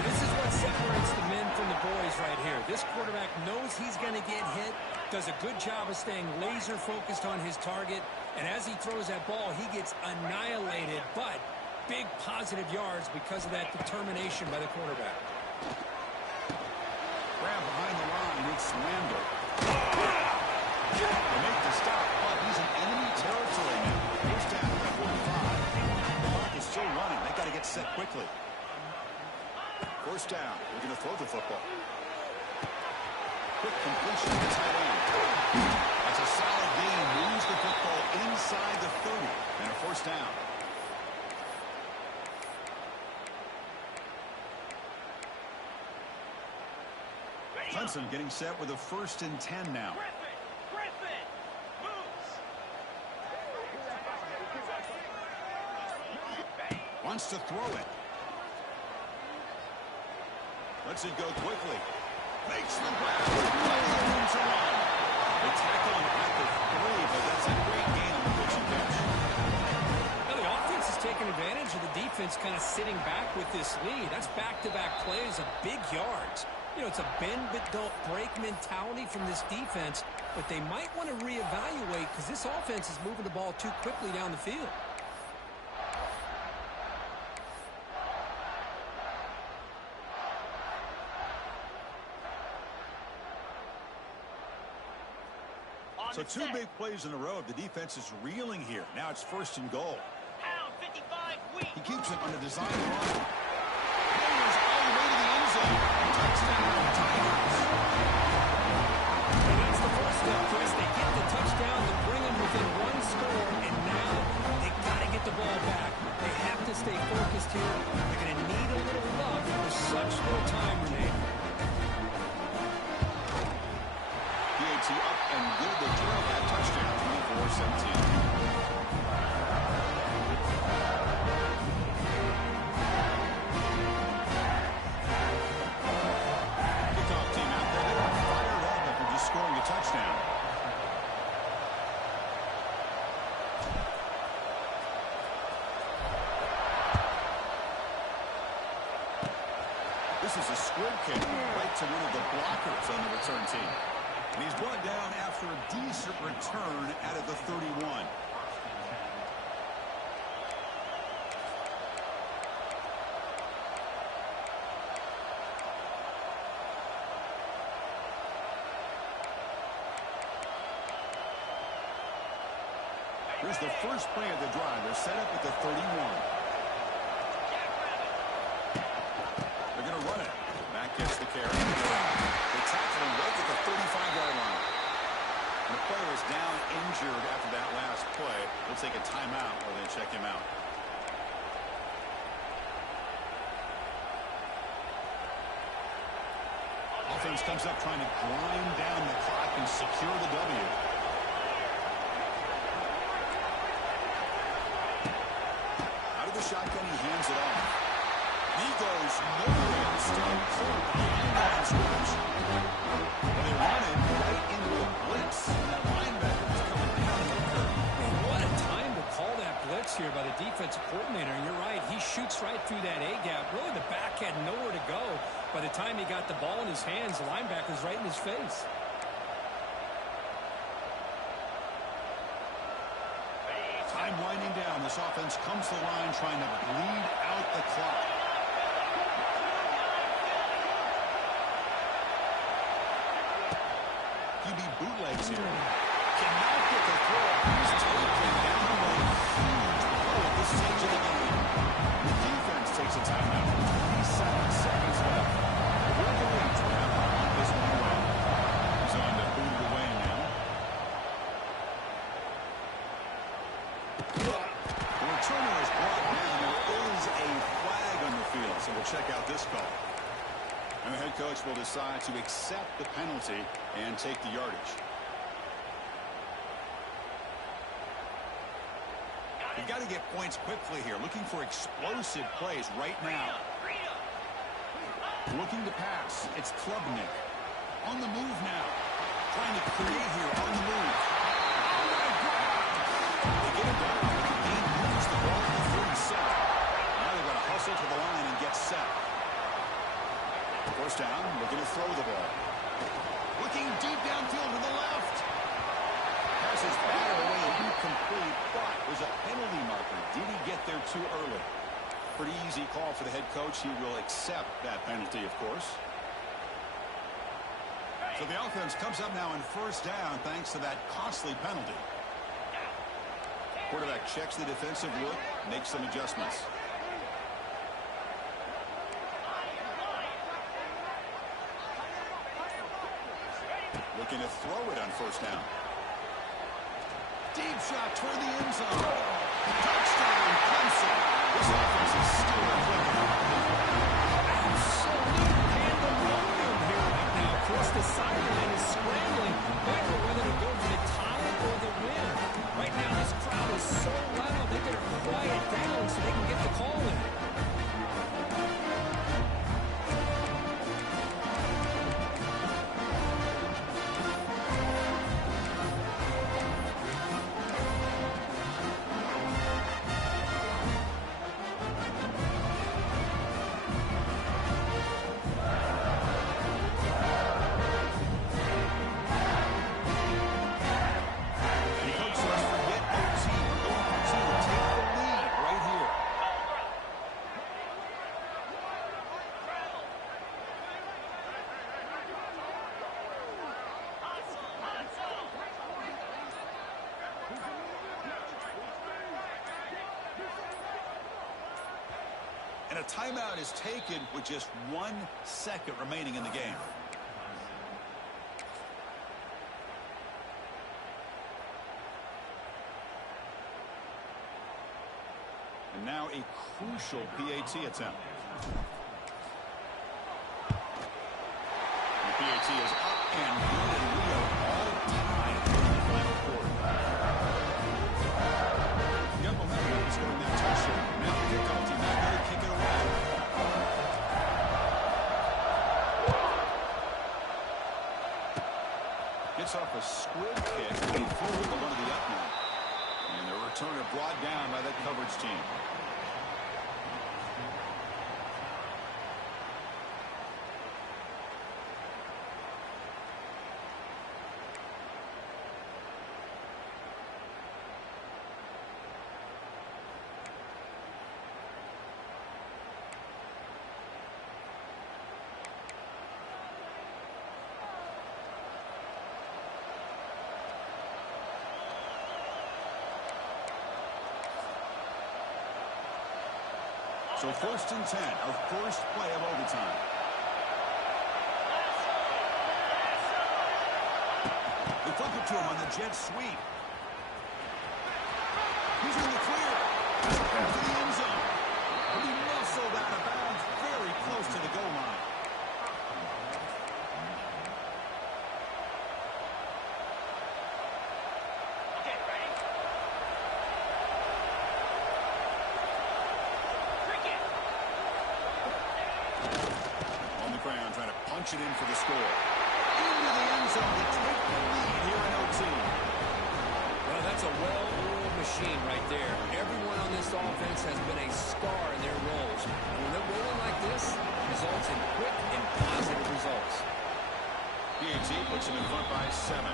This is what separates the men from the boys right here. This quarterback knows he's going to get hit, does a good job of staying laser focused on his target, and as he throws that ball, he gets annihilated, but big positive yards because of that determination by the quarterback. Grab behind the line, it's Randall. They make the stop, but he's in enemy territory now. First down at 45. The clock is still running. They got to get set quickly. First down. They're going to throw the football. Quick completion to tight end. That's a solid gain. Moves the football inside the 30. And a first down. Clemson getting set with a 1st and 10 now. Griffin moves. Wants to throw it. Lets it go quickly. Makes the grab. They tackle him at the 3, but that's a great gain on the pitching catch. Now the offense is taking advantage of the defense kind of sitting back with this lead. That's back-to-back plays of big yards. You know, it's a bend but don't break mentality from this defense, but they might want to reevaluate because this offense is moving the ball too quickly down the field. So 2 big plays in a row. The defense is reeling here. Now it's 1st and goal. Pound 55 weak. He keeps it on the design run. Players all the way to the end zone. Touchdown, Tigers. And that's the first step, Chris. They get the touchdown to bring them within 1 score, and now they got to get the ball back. They have to stay focused here. They're going to need a little luck with such little time remaining. PAT up and good. They trail that touchdown, 24-17. Touchdown. This is a squib kick right to one of the blockers on the return team. And he's brought down after a decent return out of the 31. Here's the first play of the drive. They're set up at the 31. They're going to run it. Back gets the carry. They tackle him right at the 35-yard line. And the player is down injured after that last play. They'll take a timeout or they check him out. Offense comes up trying to grind down the clock and secure the W. Shotgun, he hands it off. He goes nowhere instead. Caught behind line scrimmage. And they run it right into a blitz. That linebacker is coming down the curve. And what a time to call that blitz here by the defensive coordinator. And you're right, he shoots right through that A-gap. Really, the back had nowhere to go. By the time he got the ball in his hands, the linebacker's right in his face. Time winding down. This offense comes to the line trying to bleed out the clock. to be bootlegs here. Cannot get the throw. He's taken down the lane. Huge blow at this stage of the game. The defense takes a timeout. 27 seconds left. The Wolverines will have to keep this one away. He's on to boot it away now. The returner is brought down. There is a flag on the field, so we'll check out this call. And the head coach will decide to accept the penalty and take the yardage. You've got to get points quickly here. Looking for explosive plays right now. Looking to pass. It's Klubnik. On the move now. Trying to create here on the move. They get it done. The game moves the ball to the 37. Now they've got to hustle to the line and get set. First down, looking to throw the ball. Looking deep downfield to the left. Passes batted away and incomplete, but there's a penalty marker. Did he get there too early? Pretty easy call for the head coach. He will accept that penalty, of course. So the offense comes up now in first down thanks to that costly penalty. Quarterback checks the defensive look, makes some adjustments. Looking to throw it on first down. Deep shot toward the end zone. Touchdown, Clemson. This offense is still clicking. Absolute pandemonium here right now. Chris, the sideline is scrambling. Not sure whether to go for the tie or the win. Right now, this crowd is so loud, they better quiet down so they can get the call in. And a timeout is taken with just 1 second remaining in the game. And now a crucial PAT attempt. The PAT is up and good, and we are all tied in the final quarter. Got momentum scoring that touchdown. Now the kickoff team not going to kick it away. Gets off a squib kick and he flew with the one of the up man. And the returner brought down by that coverage team. So 1st and 10, our first play of overtime. They flip it to him on the jet sweep. He's in the clear. To the end zone. But he muscled out of bounds very close to the goal line. Punch it in for the score. Into the end zone to take the lead here in OT. Well, that's a well-oiled machine right there. Everyone on this offense has been a star in their roles. And when they're rolling like this, it results in quick and positive results. PAT puts him in front by 7.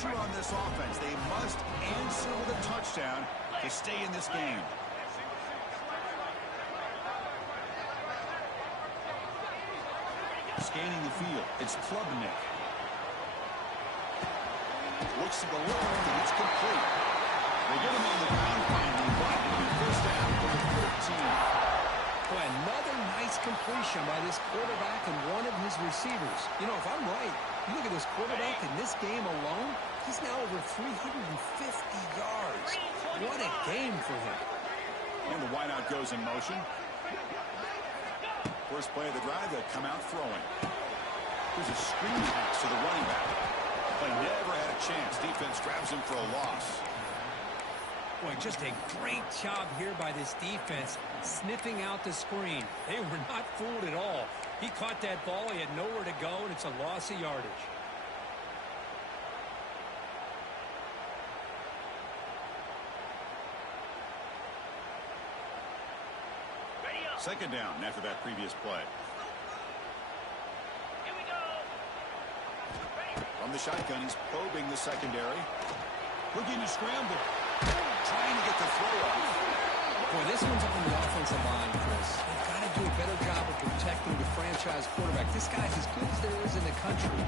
pressure on this offense. They must answer with a touchdown to stay in this game. Scanning the field, it's Klubnik. Looks to the left, and it's complete. They get him on the ground finally, but first down for the 13. Boy, another nice completion by this quarterback and one of his receivers. You know, if I'm right, you look at this quarterback in this game alone, he's now over 350 yards. What a game for him. And the wideout goes in motion. First play of the drive, they'll come out throwing. There's a screen pass to the running back. Play never had a chance. Defense grabs him for a loss. Boy, just a great job here by this defense, sniffing out the screen. They were not fooled at all. He caught that ball, he had nowhere to go, and it's a loss of yardage. Second down after that previous play. Here we go. From the shotgun, he's probing the secondary. Looking to scramble. Trying to get the throw off. Boy, this one's on the offensive line, Chris. They've got to do a better job of protecting the franchise quarterback. This guy's as good as there is in the country,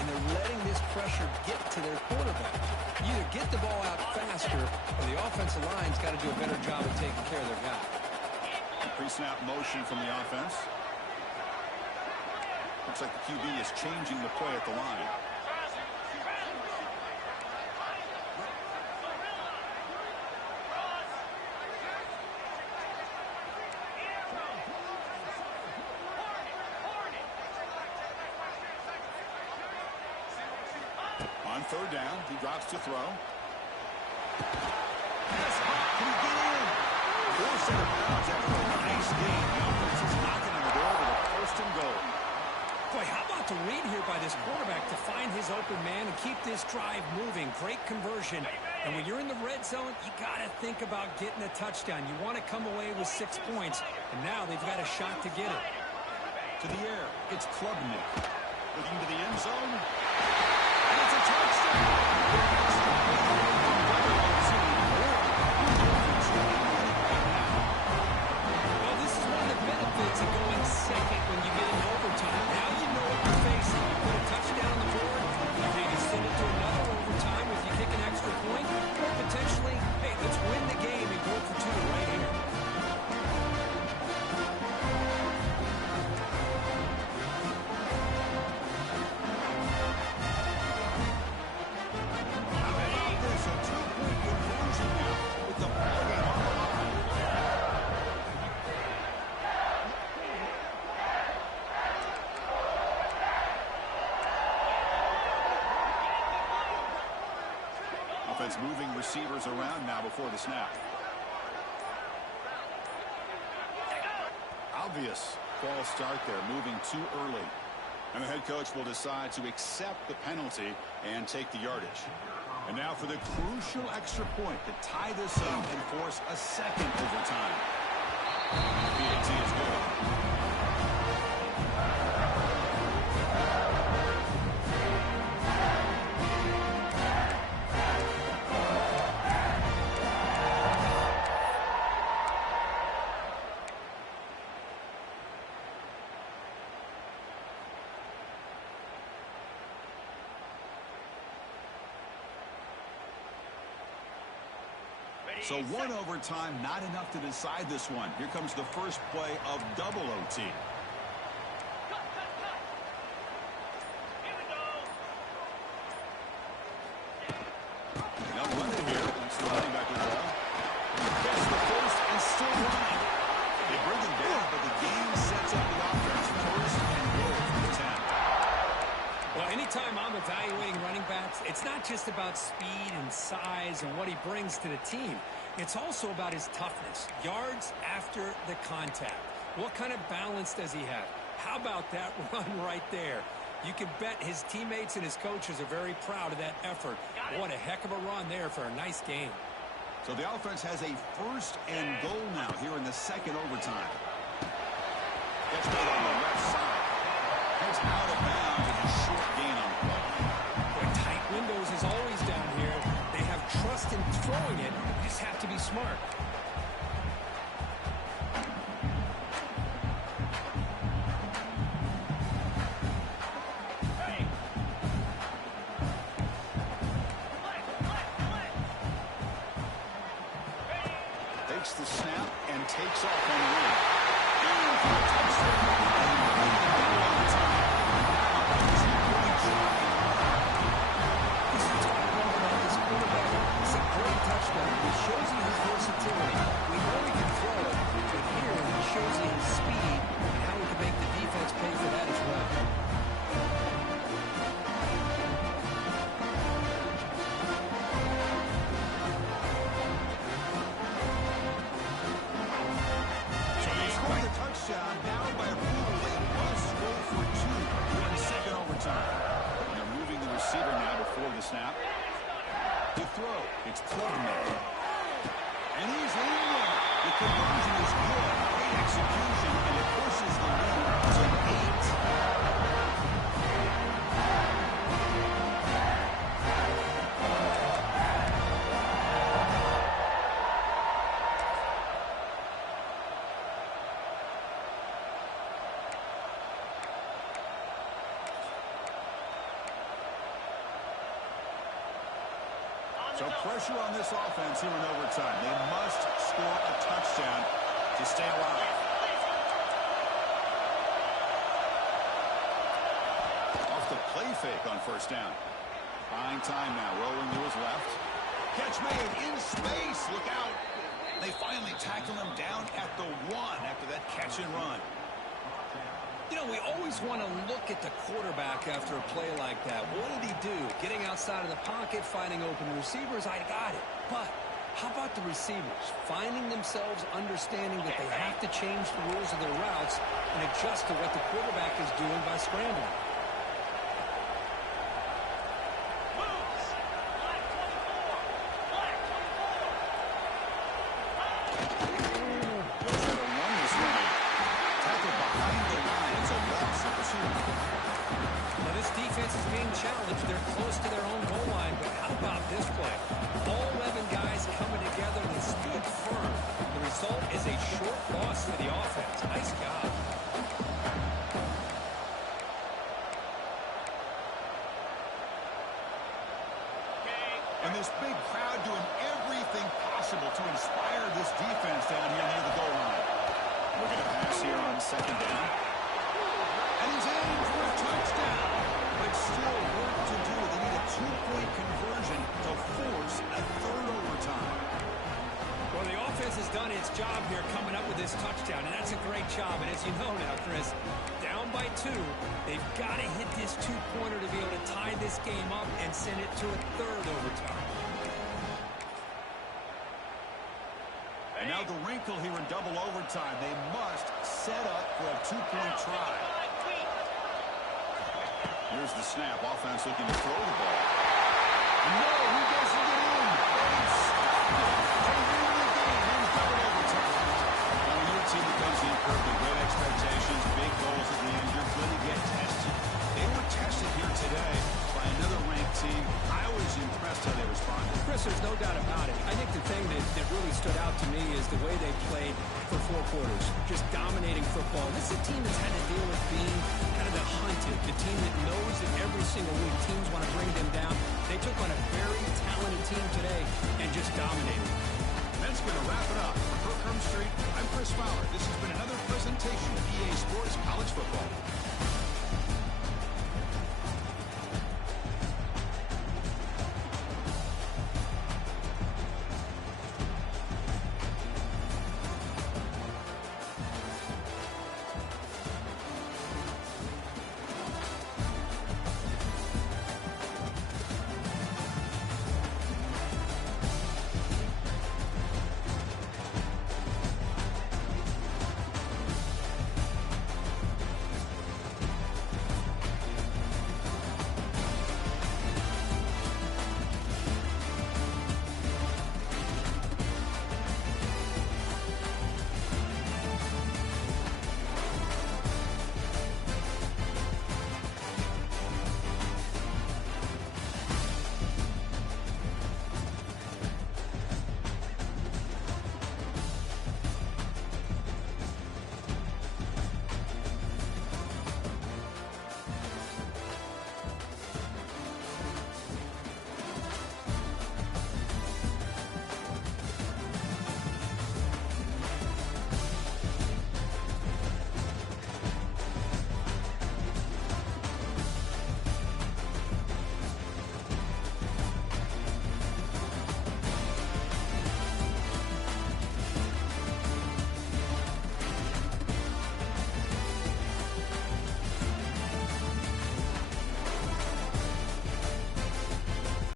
and they're letting this pressure get to their quarterback. You either get the ball out faster, or the offensive line's got to do a better job of taking care of their guy. Pre-snap motion from the offense. Looks like the QB is changing the play at the line. On third down, he drops to throw. Yes, can he get in? Force out of bounds after a nice game. The offense is knocking on the door with a first and goal. Boy, how about the read here by this quarterback to find his open man and keep this drive moving. Great conversion. And when you're in the red zone, you got to think about getting a touchdown. You want to come away with 6 points, and now they've got a shot to get it. To the air, it's Klubnik. Looking to the end zone. And it's a touchdown. Well, this is one of the benefits of going second when you get into overtime. Now you know what you're facing. You put a touchdown on the board, you can either send it to another overtime if you kick an extra point, or potentially, hey, let's win the game and go for 2 right here. How about this? A 2-point conversion now with the ballgame on the line. Offense moving receivers around now before the snap. Obvious false start there, moving too early. And the head coach will decide to accept the penalty and take the yardage. And now for the crucial extra point to tie this up and force a second overtime. PAT is good. So one overtime, not enough to decide this one. Here comes the first play of double OT. Here we go. Now running here. It's the running back with the ball. Gets the first and still running. They bring him down, but the game sets up the offense. First and goal from the 10. Well, anytime I'm evaluating running backs, it's not just about speed and size and what he brings to the team. It's also about his toughness, yards after the contact. What kind of balance does he have? How about that run right there? You can bet his teammates and his coaches are very proud of that effort. What a heck of a run there for a nice game. So the offense has a first and goal now here in the second overtime. Gets made on the left side. Heads out of bounds and a short gain on the play. Boy, tight windows is always smart. Takes the snap and takes off on the run. And for a touchdown. Shows you his versatility. We know he can throw it, but here he shows you his speed and how he can make the defense pay for that as well. So they score the touchdown now by a rule. They must go for two in the second overtime. They're moving the receiver now before the snap. The throw. It's Clemson. And he's leading there. The conversion is good. Great execution, and it pushes the lead to 8. So pressure on this offense here in overtime. They must score a touchdown to stay alive. Off the play fake on first down. Buying time now, rolling to his left. Catch made in space. Look out. They finally tackle him down at the 1 after that catch and run. You know, we always want to look at the quarterback after a play like that. What did he do? Getting outside of the pocket, finding open receivers, I got it. But how about the receivers? Finding themselves understanding that they have to change the rules of their routes and adjust to what the quarterback is doing by scrambling. Challenge. They're close to their own goal line, but how about this play? All 11 guys coming together and stood firm. The result is a short loss for the offense. Nice job. And this big crowd doing everything possible to inspire this defense down here near the goal line. We're going to pass here on second down. And he's in for a touchdown. But still work to do. They need a 2-point conversion to force a third overtime. Well, the offense has done its job here coming up with this touchdown, and that's a great job. And as you know now, Chris, down by 2, they've got to hit this 2-pointer to be able to tie this game up and send it to a third overtime. And now the wrinkle here in double overtime. They must set up for a 2-point try. Here's the snap. Offense looking to throw the ball. No, he doesn't get in. They stop it. They win the game in double overtime. Now, when you're a team that comes in perfect, great expectations, big goals at the end, you're going to get tested. They were tested here today by another ranked team. I was impressed how they responded. Chris, there's no doubt about it. I think the thing that really stood out to me is the way they played for 4 quarters, just dominating football. This is a team that's had to deal with being kind of the hunted, the team that knows that every single week teams want to bring them down. They took on a very talented team today and just dominated. That's going to wrap it up. For Kirk Street, I'm Chris Fowler. This has been another presentation of EA Sports College Football.